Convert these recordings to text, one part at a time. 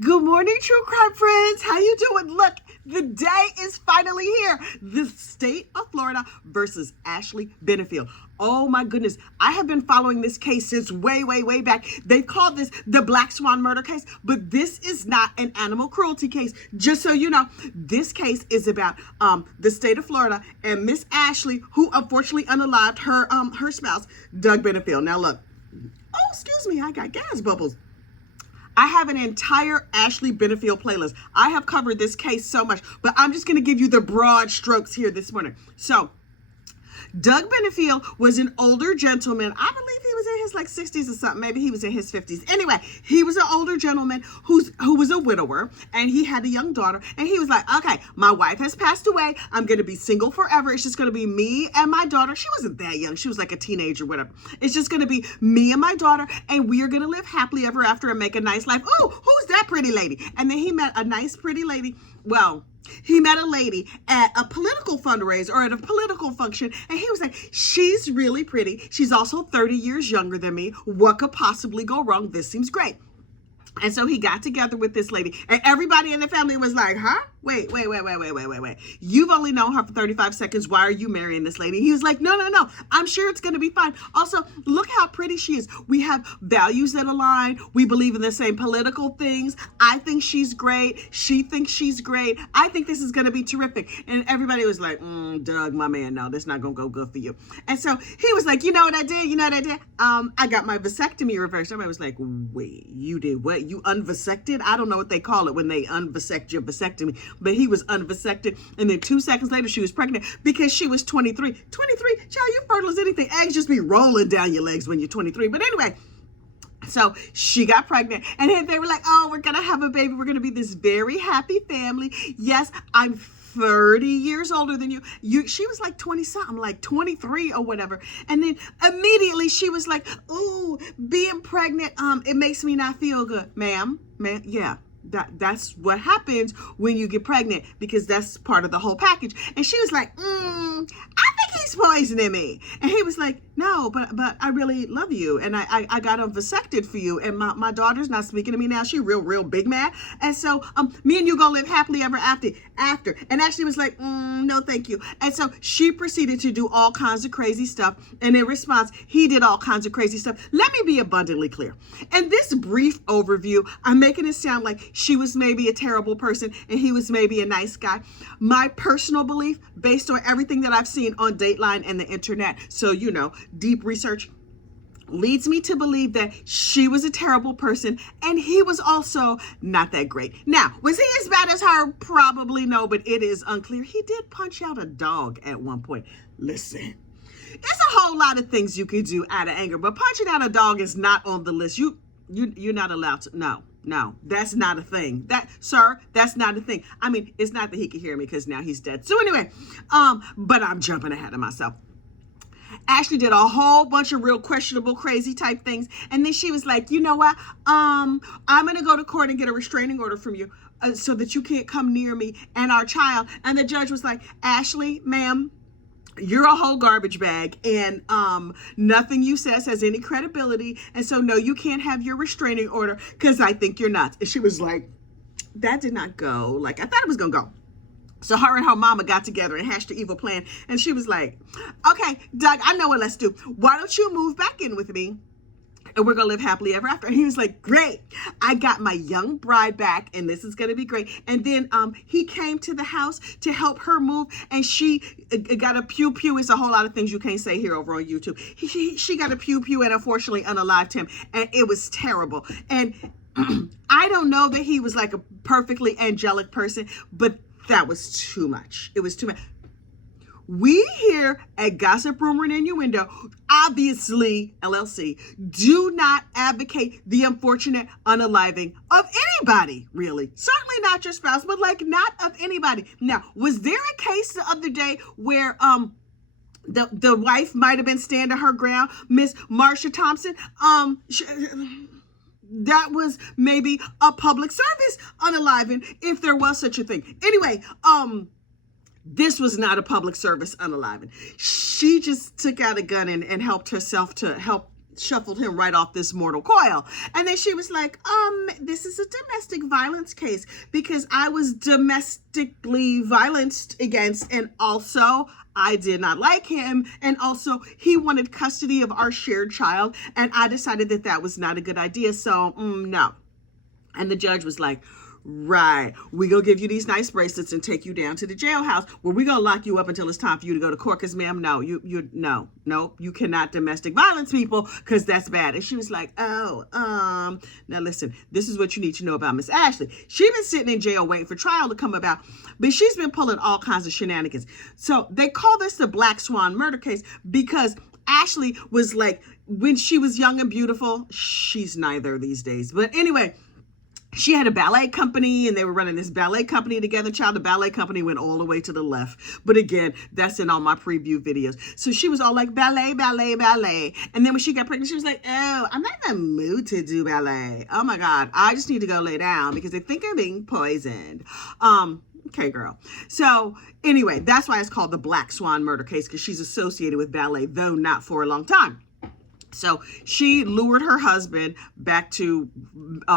Good morning, true crime friends. How you doing? Look, the day is finally here. The state of Florida versus Ashley Benefield. Oh my goodness. I have been following this case since way back. They've called this the Black Swan murder case, but this is not an animal cruelty case. Just so you know, this case is about the state of Florida and Miss Ashley, who unfortunately unalived her spouse, Doug Benefield. Now look. Oh, excuse me. I got gas bubbles. I have an entire Ashley Benefield playlist. I have covered this case so much, but I'm just going to give you the broad strokes here this morning. So, Doug Benefield was an older gentleman. I believe he was in his 60s or something. Maybe he was in his 50s. Anyway, he was an older gentleman who was a widower, and he had a young daughter. And he was like, okay, my wife has passed away. I'm going to be single forever. It's just going to be me and my daughter. She wasn't that young. She was like a teenager, whatever. It's just going to be me and my daughter, and we are going to live happily ever after and make a nice life. Ooh, who's that pretty lady? And then he met a nice, pretty lady. Well, he met a lady at a political fundraiser or at a political function, and he was like, she's really pretty. She's also 30 years younger than me. What could possibly go wrong? This seems great. And so he got together with this lady, and everybody in the family was like, huh? Wait. You've only known her for 35 seconds. Why are you marrying this lady? He was like, no. I'm sure it's going to be fine. Also, look how pretty she is. We have values that align. We believe in the same political things. I think she's great. She thinks she's great. I think this is going to be terrific. And everybody was like, Doug, my man, no, that's not going to go good for you. And so he was like, you know what I did? I got my vasectomy reversed. Everybody was like, wait, you did what? You unvasected? I don't know what they call it when they unvasect your vasectomy. But he was unvasected, and then 2 seconds later she was pregnant because she was 23. 23, child, you fertile as anything. Eggs just be rolling down your legs when you're 23. But anyway, so she got pregnant, and then they were like, oh, we're gonna have a baby. We're gonna be this very happy family. Yes, I'm 30 years older than you. She was like 20 something, like 23 or whatever. And then immediately she was like, oh, being pregnant, it makes me not feel good. Ma'am, yeah. That's what happens when you get pregnant, because that's part of the whole package. And she was like, I think he's poisoning me. And he was like, no, but I really love you, and I got him vasected for you, and my daughter's not speaking to me now. She real big mad. And so me and you gonna live happily ever after. And Ashley was like, no thank you. And so she proceeded to do all kinds of crazy stuff, and in response he did all kinds of crazy stuff. Let me be abundantly clear. In this brief overview, I'm making it sound like she was maybe a terrible person and he was maybe a nice guy. My personal belief, based on everything that I've seen on Dateline and the internet, so deep research, leads me to believe that she was a terrible person and he was also not that great. Now, was he as bad as her? Probably no, but it is unclear. He did punch out a dog at one point. Listen, there's a whole lot of things you could do out of anger, but punching out a dog is not on the list. You're not allowed to. No, that's not a thing. That's not a thing. I mean, it's not that he could hear me because now he's dead. So anyway, but I'm jumping ahead of myself. Ashley did a whole bunch of real questionable, crazy type things. And then she was like, you know what? I'm going to go to court and get a restraining order from you so that you can't come near me and our child. And the judge was like, Ashley, ma'am, you're a whole garbage bag, and nothing you says has any credibility. And so, no, you can't have your restraining order because I think you're nuts. And she was like, that did not go like I thought it was going to go. So her and her mama got together and hatched an evil plan. And she was like, okay, Doug, I know what let's do. Why don't you move back in with me? And we're going to live happily ever after. And he was like, great. I got my young bride back, and this is going to be great. And then he came to the house to help her move, and she got a pew-pew. It's a whole lot of things you can't say here over on YouTube. She got a pew-pew and unfortunately unalived him, and it was terrible. And I don't know that he was like a perfectly angelic person, but that was too much. It was too much. We here at Gossip, Rumor, and Innuendo, obviously, LLC, do not advocate the unfortunate unaliving of anybody, really. Certainly not your spouse, but not of anybody. Now, was there a case the other day where the wife might have been standing her ground, Miss Marsha Thompson? That was maybe a public service unaliving, if there was such a thing. Anyway, this was not a public service unaliving. She just took out a gun and helped herself to help shuffled him right off this mortal coil. And then she was like, this is a domestic violence case because I was domestically violenced against, and also I did not like him, and also he wanted custody of our shared child, and I decided that that was not a good idea, so no. And the judge was like, right, we gonna give you these nice bracelets and take you down to the jailhouse where we gonna lock you up until it's time for you to go to court. Because ma'am, no, you cannot domestic violence people because that's bad. And she was like, oh, now listen, this is what you need to know about Miss Ashley. She been sitting in jail waiting for trial to come about, but she's been pulling all kinds of shenanigans. So they call this the Black Swan murder case because Ashley was like, when she was young and beautiful, she's neither these days. But anyway, she had a ballet company and they were running this ballet company together. Child, the ballet company went all the way to the left. But again, that's in all my preview videos. So she was all like ballet, ballet, ballet. And then when she got pregnant, she was like, oh, I'm not in the mood to do ballet. Oh my God, I just need to go lay down because they think I'm being poisoned. Okay, girl. So anyway, that's why it's called the Black Swan murder case, because she's associated with ballet, though not for a long time. So she lured her husband back to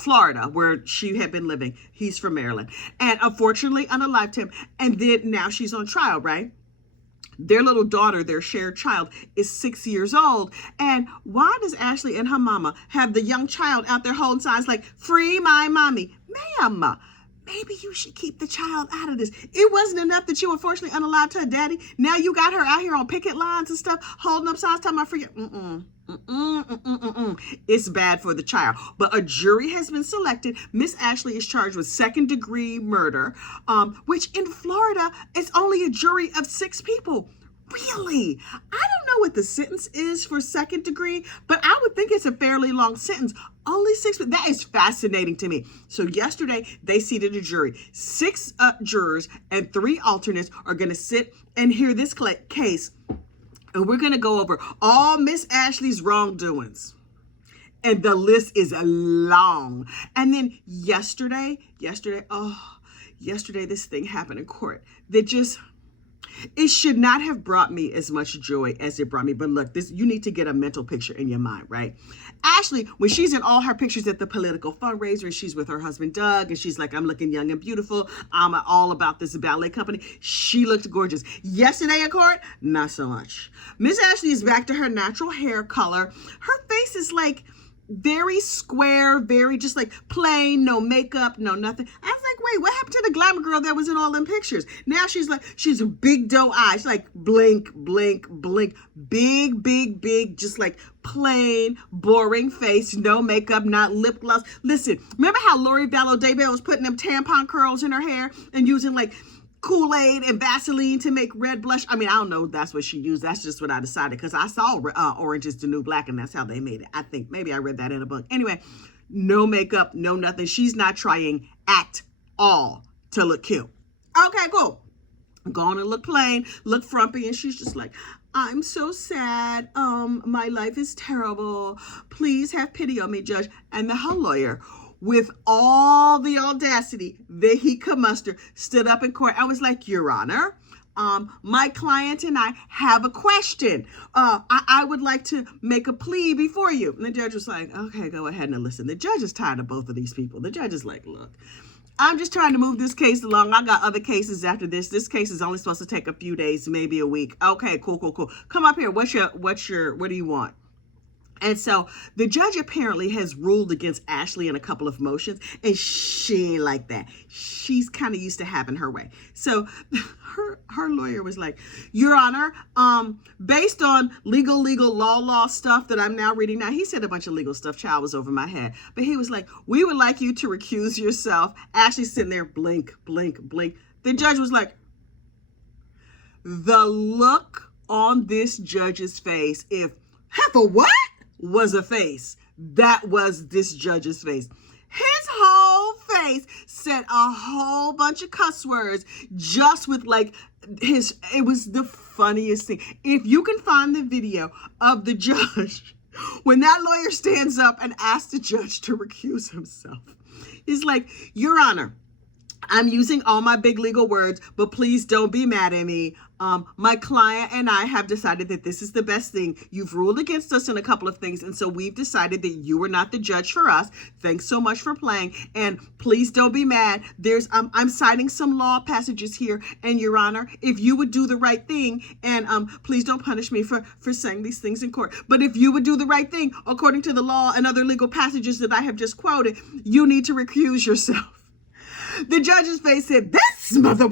Florida, where she had been living. He's from Maryland. And unfortunately unalived him. And then now she's on trial, right? Their little daughter, their shared child, is 6 years old. And why does Ashley and her mama have the young child out there holding signs like, free my mommy? Ma'am, maybe you should keep the child out of this. It wasn't enough that you unfortunately unalived her daddy. Now you got her out here on picket lines and stuff, holding up signs talking about free. It's bad for the child. But a jury has been selected. Miss Ashley is charged with second-degree murder, which in Florida, it's only a jury of 6 people. Really? I don't know what the sentence is for second degree, but I would think it's a fairly long sentence. Only 6, but that is fascinating to me. So yesterday, they seated a jury. 6 jurors and 3 alternates are going to sit and hear this case. And we're going to go over all Miss Ashley's wrongdoings. And the list is long. And then yesterday, this thing happened in court that just, it should not have brought me as much joy as it brought me. But look, you need to get a mental picture in your mind, right? Ashley, when she's in all her pictures at the political fundraiser, and she's with her husband, Doug, and she's like, I'm looking young and beautiful. I'm all about this ballet company. She looked gorgeous. Yesterday in court, not so much. Miss Ashley is back to her natural hair color. Her face is like very square, very just like plain, no makeup, no nothing. I was like, wait, what happened to the glamour girl that was in all them pictures? Now she's a big doe eye. She's like blink, blink, blink, big, just like plain, boring face, no makeup, not lip gloss. Listen, remember how Lori Vallow Daybell was putting them tampon curls in her hair and using like Kool-Aid and Vaseline to make red blush? I mean, I don't know if that's what she used. That's just what I decided because I saw Orange is the New Black and that's how they made it. I think maybe I read that in a book. Anyway, no makeup, no nothing. She's not trying at all to look cute. Okay, cool. Going to look plain, look frumpy, and she's just like, I'm so sad. My life is terrible. Please have pity on me, Judge. And her lawyer, with all the audacity that he could muster, stood up in court. I was like, Your Honor, my client and I have a question. I would like to make a plea before you. And the judge was like, okay, go ahead and listen. The judge is tired of both of these people. The judge is like, look, I'm just trying to move this case along. I got other cases after this. This case is only supposed to take a few days, maybe a week. Okay, cool. Come up here. What do you want? And so the judge apparently has ruled against Ashley in a couple of motions, and she ain't like that. She's kind of used to having her way. So her lawyer was like, Your Honor, based on legal law stuff that I'm now reading now, he said a bunch of legal stuff, child, was over my head. But he was like, we would like you to recuse yourself. Ashley's sitting there, blink, blink, blink. The judge was like, the look on this judge's face, if half a what? Was a face. That was this judge's face. His whole face said a whole bunch of cuss words just with like it was the funniest thing. If you can find the video of the judge, when that lawyer stands up and asks the judge to recuse himself, he's like, Your Honor, I'm using all my big legal words, but please don't be mad at me. My client and I have decided that this is the best thing. You've ruled against us in a couple of things, and so we've decided that you are not the judge for us. Thanks so much for playing, and please don't be mad. I'm citing some law passages here, and Your Honor, if you would do the right thing, and please don't punish me for saying these things in court, but if you would do the right thing according to the law and other legal passages that I have just quoted, you need to recuse yourself. The judge's face said, "This mother,"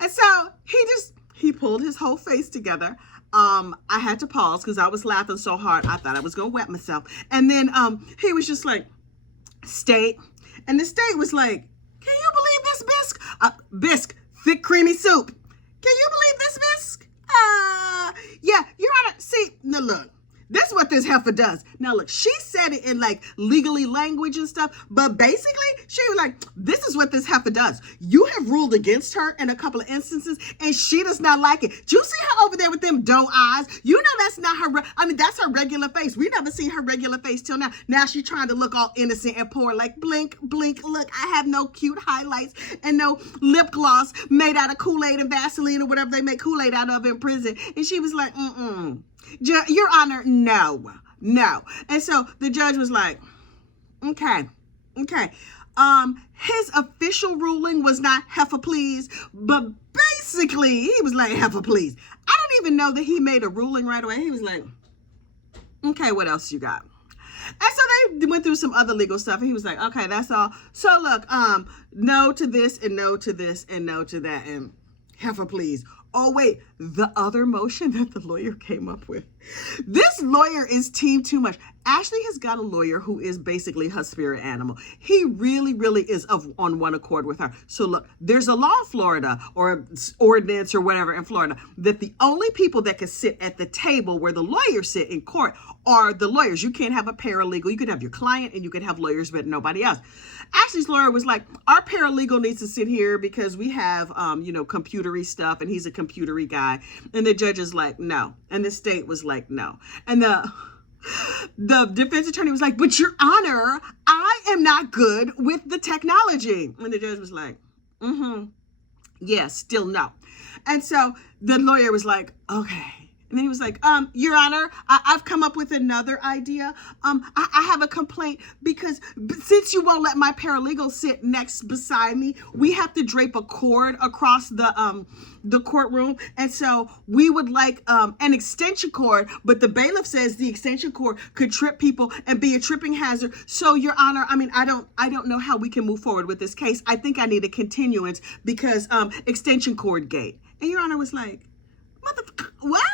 and so he pulled his whole face together. I had to pause because I was laughing so hard I thought I was gonna wet myself. And then he was just like, "State," and the state was like, "Can you believe this bisque? Bisque, thick creamy soup. Can you believe this bisque? Yeah, Your Honor. See, now look. That's what this heifer does. Now look, she said it in like legally language and stuff, but basically she was like, this is what this heifer does. You have ruled against her in a couple of instances and she does not like it. Do you see her over there with them doe eyes? You know that's not her, that's her regular face. We never seen her regular face till now. Now she's trying to look all innocent and poor, like blink, blink, look, I have no cute highlights and no lip gloss made out of Kool-Aid and Vaseline or whatever they make Kool-Aid out of in prison. And she was like, Your Honor, no. And so the judge was like, okay. His official ruling was not heifer please, but basically he was like, heifer please. I don't even know that he made a ruling right away. He was like, okay, what else you got? And so they went through some other legal stuff and he was like, okay, that's all. So look, no to this and no to this and no to that and heifer please. Oh, wait, the other motion that the lawyer came up with. This lawyer is team too much. Ashley has got a lawyer who is basically her spirit animal. He really, really is on one accord with her. So look, there's a law in Florida or ordinance or whatever in Florida that the only people that can sit at the table where the lawyers sit in court are the lawyers. You can't have a paralegal. You could have your client and you could have lawyers, but nobody else. Ashley's lawyer was like, our paralegal needs to sit here because we have, computery stuff and he's a computery guy. And the judge is like, no. And the state was like, no. And the defense attorney was like, but Your Honor, I am not good with the technology. And the judge was like, yeah, still no. And so the lawyer was like, okay. And then he was like, Your Honor, I've come up with another idea. I have a complaint because since you won't let my paralegal sit next beside me, we have to drape a cord across the courtroom. And so we would like an extension cord, but the bailiff says the extension cord could trip people and be a tripping hazard. So Your Honor, I don't know how we can move forward with this case. I think I need a continuance because extension cord gate. And Your Honor was like, what?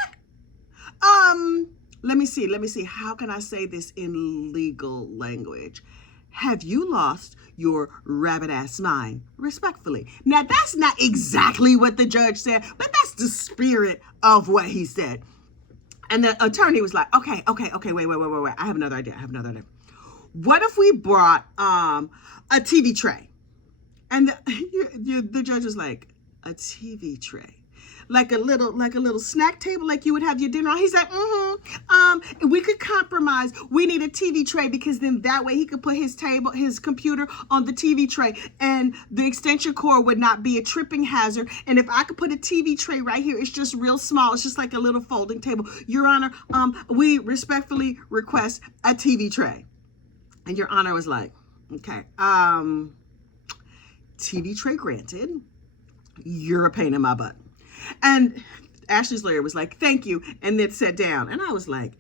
Let me see. How can I say this in legal language? Have you lost your rabbit ass mind? Respectfully. Now, that's not exactly what the judge said, but that's the spirit of what he said. And the attorney was like, okay, wait. I have another idea. What if we brought a TV tray? And the judge was like, a TV tray? Like a little snack table, like you would have your dinner on. He's like, we could compromise. We need a TV tray because then that way he could put his computer on the TV tray and the extension cord would not be a tripping hazard. And if I could put a TV tray right here, it's just real small. It's just like a little folding table. Your Honor, we respectfully request a TV tray. And Your Honor was like, okay, TV tray granted. You're a pain in my butt. And Ashley's lawyer was like, thank you, and then sat down. And I was like,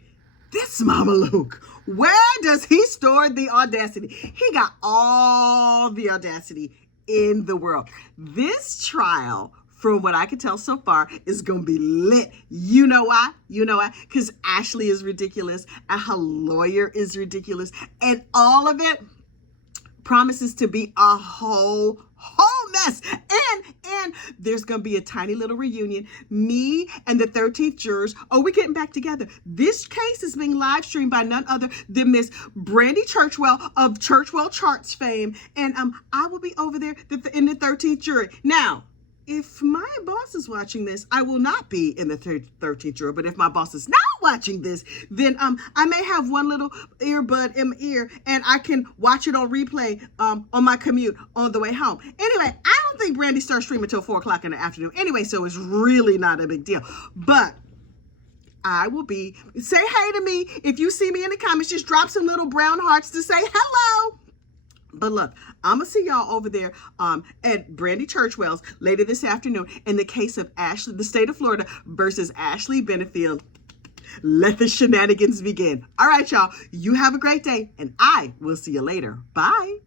this Mama Luke, where does he store the audacity? He got all the audacity in the world. This trial, from what I can tell so far, is going to be lit. You know why? Because Ashley is ridiculous, and her lawyer is ridiculous, and all of it promises to be a whole mess. And there's going to be a tiny little reunion. Me and the 13th jurors. Oh, we're getting back together. This case is being live streamed by none other than Miss Brandy Churchwell of Churchwell Charts fame. And I will be over there in the 13th jury. Now, if my boss is watching this, I will not be in the 13th jury. But if my boss is not watching this, then I may have one little earbud in my ear and I can watch it on replay on my commute on the way home. Anyway, I don't don't think Brandy starts streaming until 4 o'clock in the afternoon anyway, so it's really not a big deal. But I will be, say hey to me. If you see me in the comments, just drop some little brown hearts to say hello. But look, I'm going to see y'all over there at Brandy Churchwell's later this afternoon in the case of Ashley, the state of Florida versus Ashley Benefield. Let the shenanigans begin. All right, y'all. You have a great day, and I will see you later. Bye.